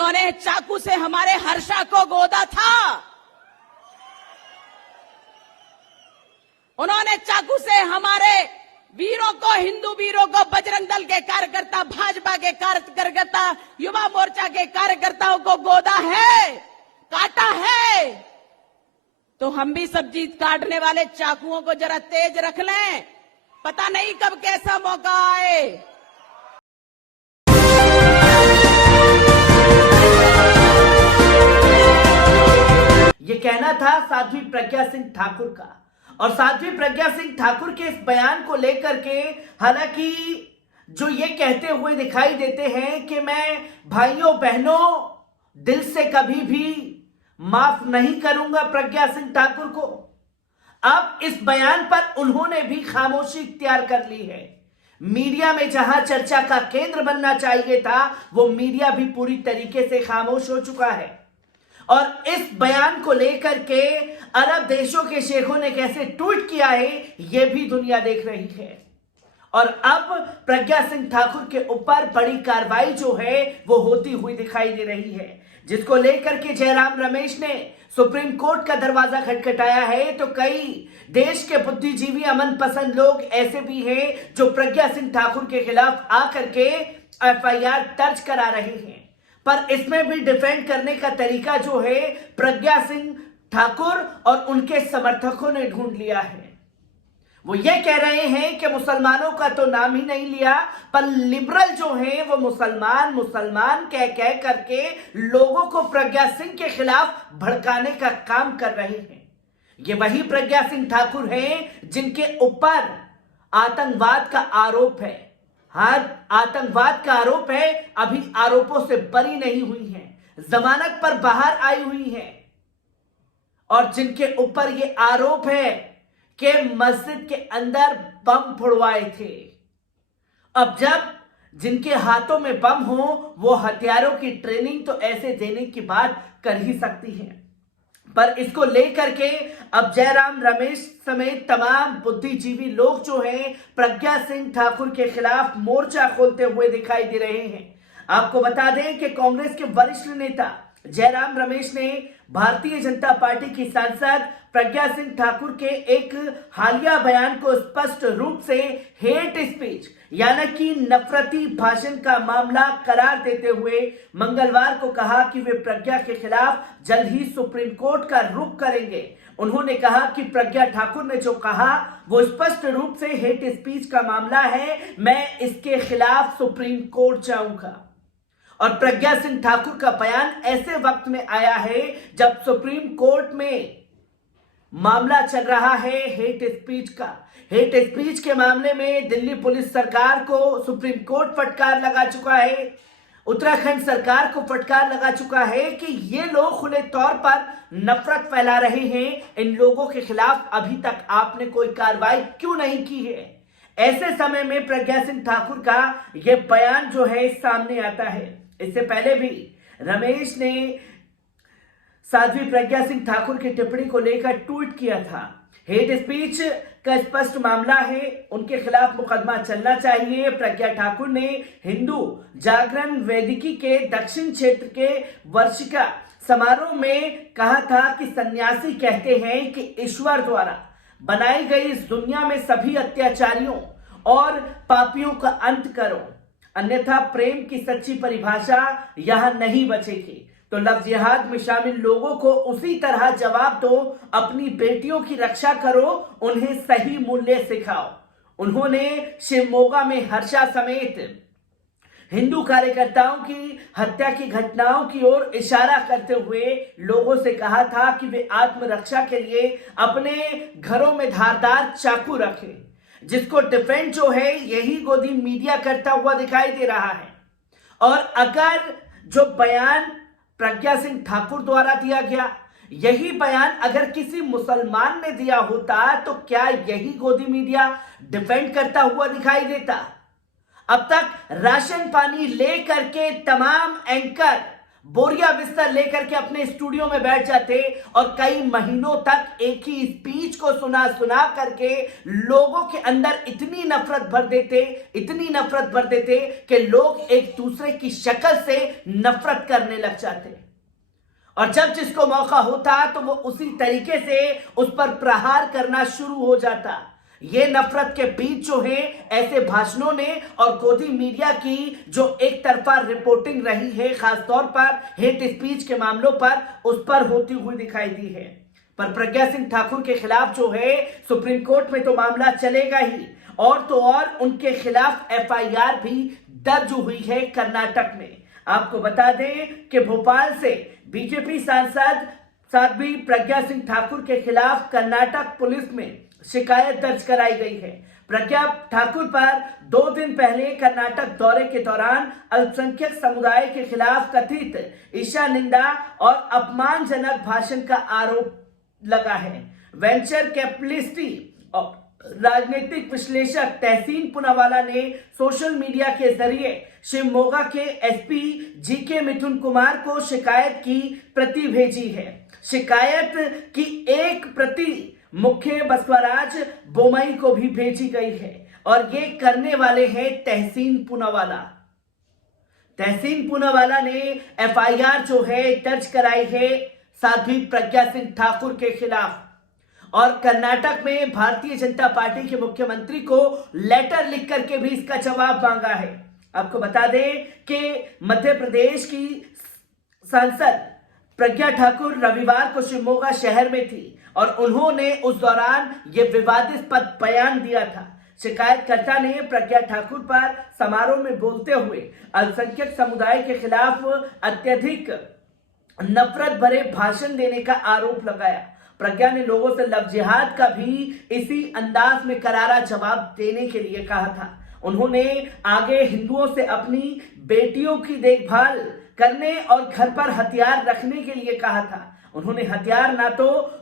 उन्होंने चाकू से हमारे हर्षा को गोदा था। उन्होंने चाकू से हमारे वीरों को, हिंदू वीरों को, बजरंग दल के कार्यकर्ता, भाजपा के कार्यकर्ता, युवा मोर्चा के कार्यकर्ताओं को गोदा है, काटा है। तो हम भी सब्जी काटने वाले चाकुओं को जरा तेज रख लें, पता नहीं कब कैसा मौका आए। ये कहना था साध्वी प्रज्ञा सिंह ठाकुर का। और साध्वी प्रज्ञा सिंह ठाकुर के इस बयान को लेकर के हालांकि जो ये कहते हुए दिखाई देते हैं कि मैं भाइयों बहनों दिल से कभी भी माफ नहीं करूंगा प्रज्ञा सिंह ठाकुर को, अब इस बयान पर उन्होंने भी खामोशी इख्तियार कर ली है। मीडिया में जहां चर्चा का केंद्र बनना चाहिए था, वो मीडिया भी पूरी तरीके से खामोश हो चुका है। और इस बयान को लेकर के अरब देशों के शेखों ने कैसे ट्वीट किया है, यह भी दुनिया देख रही है। और अब प्रज्ञा सिंह ठाकुर के ऊपर बड़ी कार्रवाई जो है वो होती हुई दिखाई दे रही है, जिसको लेकर के जयराम रमेश ने सुप्रीम कोर्ट का दरवाजा खटखटाया है। तो कई देश के बुद्धिजीवी, अमन पसंद लोग ऐसे भी हैं जो प्रज्ञा सिंह ठाकुर के खिलाफ आकर के एफआईआर दर्ज करा रहे हैं। पर इसमें भी डिफेंड करने का तरीका जो है प्रज्ञा सिंह ठाकुर और उनके समर्थकों ने ढूंढ लिया है। वो ये कह रहे हैं कि मुसलमानों का तो नाम ही नहीं लिया, पर लिबरल जो हैं वो मुसलमान मुसलमान कह करके लोगों को प्रज्ञा सिंह के खिलाफ भड़काने का काम कर रहे हैं। ये वही प्रज्ञा सिंह ठाकुर हैं जिनके ऊपर आतंकवाद का आरोप है। हाँ, आतंकवाद का आरोप है, अभी आरोपों से बरी नहीं हुई हैं, जमानत पर बाहर आई हुई हैं। और जिनके ऊपर ये आरोप है कि मस्जिद के अंदर बम फोड़वाए थे। अब जब जिनके हाथों में बम हो वो हथियारों की ट्रेनिंग तो ऐसे देने की बात कर ही सकती है। पर इसको लेकर के अब जयराम रमेश समेत तमाम बुद्धिजीवी लोग जो हैं प्रज्ञा सिंह ठाकुर के खिलाफ मोर्चा खोलते हुए दिखाई दे रहे हैं। आपको बता दें कि कांग्रेस के वरिष्ठ नेता जयराम रमेश ने भारतीय जनता पार्टी की सांसद प्रज्ञा सिंह ठाकुर के एक हालिया बयान को स्पष्ट रूप से हेट स्पीच यानी कि नफरती भाषण का मामला करार देते हुए मंगलवार को कहा कि वे प्रज्ञा के खिलाफ जल्द ही सुप्रीम कोर्ट का रुख करेंगे। उन्होंने कहा कि प्रज्ञा ठाकुर ने जो कहा वो स्पष्ट रूप से हेट स्पीच का मामला है, मैं इसके खिलाफ सुप्रीम कोर्ट जाऊंगा। और प्रज्ञा सिंह ठाकुर का बयान ऐसे वक्त में आया है जब सुप्रीम कोर्ट में मामला चल रहा है हेट स्पीच का। हेट स्पीच के मामले में दिल्ली पुलिस सरकार को सुप्रीम कोर्ट फटकार लगा चुका है, उत्तराखंड सरकार को फटकार लगा चुका है कि ये लोग खुले तौर पर नफरत फैला रहे हैं, इन लोगों के खिलाफ अभी तक आपने कोई कार्रवाई क्यों नहीं की है। ऐसे समय में प्रज्ञा सिंह ठाकुर का यह बयान जो है सामने आता है। इससे पहले भी रमेश ने साध्वी प्रज्ञा सिंह ठाकुर की टिप्पणी को लेकर ट्वीट किया था। हेट स्पीच का स्पष्ट मामला है, उनके खिलाफ मुकदमा चलना चाहिए। प्रज्ञा ठाकुर ने हिंदू जागरण वेदिकी के दक्षिण क्षेत्र के वार्षिका समारोह में कहा था कि सन्यासी कहते हैं कि ईश्वर द्वारा बनाई गई इस दुनिया में सभी अत्याचारियों और पापियों का अंत करो, अन्यथा प्रेम की सच्ची परिभाषा यहां नहीं बचेगी। तो लव जिहाद में शामिल लोगों को उसी तरह जवाब दो, अपनी बेटियों की रक्षा करो, उन्हें सही मूल्य सिखाओ। उन्होंने शिवमोगा में हर्षा समेत हिंदू कार्यकर्ताओं की हत्या की घटनाओं की ओर इशारा करते हुए लोगों से कहा था कि वे आत्मरक्षा के लिए अपने घरों में धारदार चाकू रखें, जिसको डिफेंड जो है यही गोदी मीडिया करता हुआ दिखाई दे रहा है। और अगर जो बयान प्रज्ञा सिंह ठाकुर द्वारा दिया गया, यही बयान अगर किसी मुसलमान ने दिया होता तो क्या यही गोदी मीडिया डिफेंड करता हुआ दिखाई देता? अब तक राशन पानी ले करके तमाम एंकर बोरिया बिस्तर लेकर के अपने स्टूडियो में बैठ जाते और कई महीनों तक एक ही स्पीच को सुना सुना करके लोगों के अंदर इतनी नफरत भर देते कि लोग एक दूसरे की शक्ल से नफरत करने लग जाते और जब जिसको मौका होता तो वो उसी तरीके से उस पर प्रहार करना शुरू हो जाता। ये नफरत के बीच जो है ऐसे भाषणों ने और गोदी मीडिया की जो एक तरफा रिपोर्टिंग रही है, खासतौर पर हेट स्पीच के मामलों पर, उस पर होती हुई दिखाई दी है। पर प्रज्ञा सिंह ठाकुर के खिलाफ जो है सुप्रीम कोर्ट में तो मामला चलेगा ही, और तो और उनके खिलाफ एफआईआर भी दर्ज हुई है कर्नाटक में। आपको बता दें कि भोपाल से बीजेपी सांसद साध्वी प्रज्ञा सिंह ठाकुर के खिलाफ कर्नाटक पुलिस में शिकायत दर्ज कराई गई है। प्रज्ञा ठाकुर पर 2 दिन पहले कर्नाटक दौरे के दौरान अल्पसंख्यक समुदाय के खिलाफ कथित ईशा निंदा और अपमानजनक भाषण का आरोप लगा है। वेंचर कैपिटलिस्ट और राजनीतिक विश्लेषक तहसीन पूनावाला ने सोशल मीडिया के जरिए शिवमोगा के एसपी जीके मिथुन कुमार को शिकायत की प्रति भेजी है। शिकायत की एक प्रति मुख्य बसवराज बोमई को भी भेजी गई है और ये करने वाले हैं तहसीन पूनावाला। तहसीन पूनावाला ने एफआईआर जो है दर्ज कराई है साध्वी प्रज्ञा सिंह ठाकुर के खिलाफ और कर्नाटक में भारतीय जनता पार्टी के मुख्यमंत्री को लेटर लिख करके भी इसका जवाब मांगा है। आपको बता दें कि मध्य प्रदेश की सांसद प्रज्ञा ठाकुर रविवार को शिवमोगा शहर में थी और उन्होंने उस दौरान ये विवादास्पद बयान दिया था। शिकायतकर्ता ने प्रज्ञा ठाकुर पर समारोह में बोलते हुए अल्पसंख्यक समुदाय के खिलाफ अत्यधिक नफरत भरे भाषण देने का आरोप लगाया। प्रज्ञा ने लोगों से लव जिहाद का भी इसी अंदाज में करारा जवाब देने के लिए कहा था। उन्होंने आगे हिंदुओं से अपनी बेटियों की देखभाल करने और घर पर हथियार रखने के लिए कहा था। उन्होंने हथियार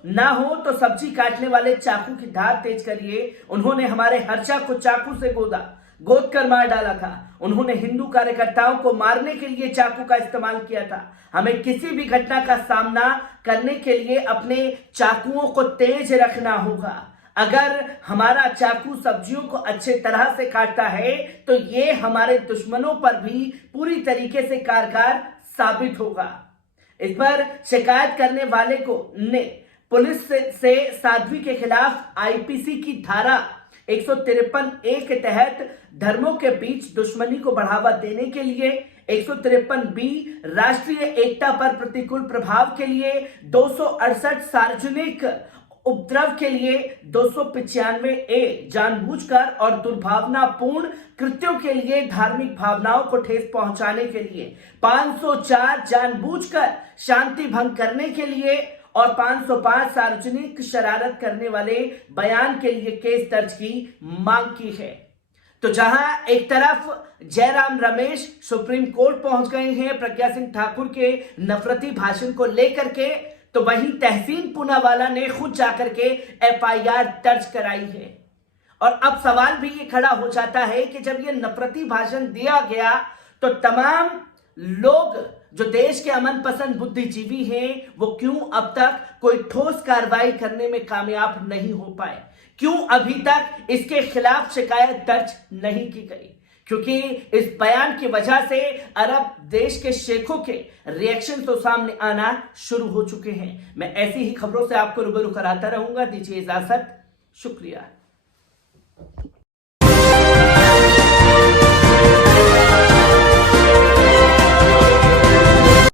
ना हो तो सब्जी काटने वाले चाकू की धार तेज करिए। उन्होंने हमारे हर्षा को चाकू से गोद कर मार डाला था। उन्होंने हिंदू कार्यकर्ताओं को मारने के लिए चाकू का इस्तेमाल किया था। हमें किसी भी घटना का सामना करने के लिए अपने चाकुओं को तेज रखना होगा। अगर हमारा चाकू सब्जियों को अच्छे तरह से काटता है तो ये हमारे दुश्मनों पर भी पूरी तरीके से कारगर साबित होगा। इस पर शिकायत करने वाले ने पुलिस से साध्वी के खिलाफ आईपीसी की धारा 153A के तहत धर्मों के बीच दुश्मनी को बढ़ावा देने के लिए, 153B राष्ट्रीय एकता पर प्रतिकूल प्रभाव के लिए, 268 सार्वजनिक उपद्रव के लिए, 295A जानबूझकर और दुर्भावनापूर्ण कृत्यों के लिए धार्मिक भावनाओं को ठेस पहुंचाने के लिए, 504 जानबूझकर शांति भंग करने के लिए और 505 सार्वजनिक शरारत करने वाले बयान के लिए केस दर्ज की मांग की है। तो जहां एक तरफ जयराम रमेश सुप्रीम कोर्ट पहुंच गए हैं प्रज्ञा सिंह ठाकुर के नफरती भाषण को लेकर के, तो वहीं तहसीन पूनावाला ने खुद जाकर के एफआईआर दर्ज कराई है। और अब सवाल भी ये खड़ा हो जाता है कि जब ये नफरती भाषण दिया गया तो तमाम लोग जो देश के अमन पसंद बुद्धिजीवी हैं वो क्यों अब तक कोई ठोस कार्रवाई करने में कामयाब नहीं हो पाए? क्यों अभी तक इसके खिलाफ शिकायत दर्ज नहीं की गई? क्योंकि इस बयान की वजह से अरब देश के शेखों के रिएक्शन तो सामने आना शुरू हो चुके हैं। मैं ऐसी ही खबरों से आपको रूबरू कराता रहूंगा। दीजिए इजाजत, शुक्रिया।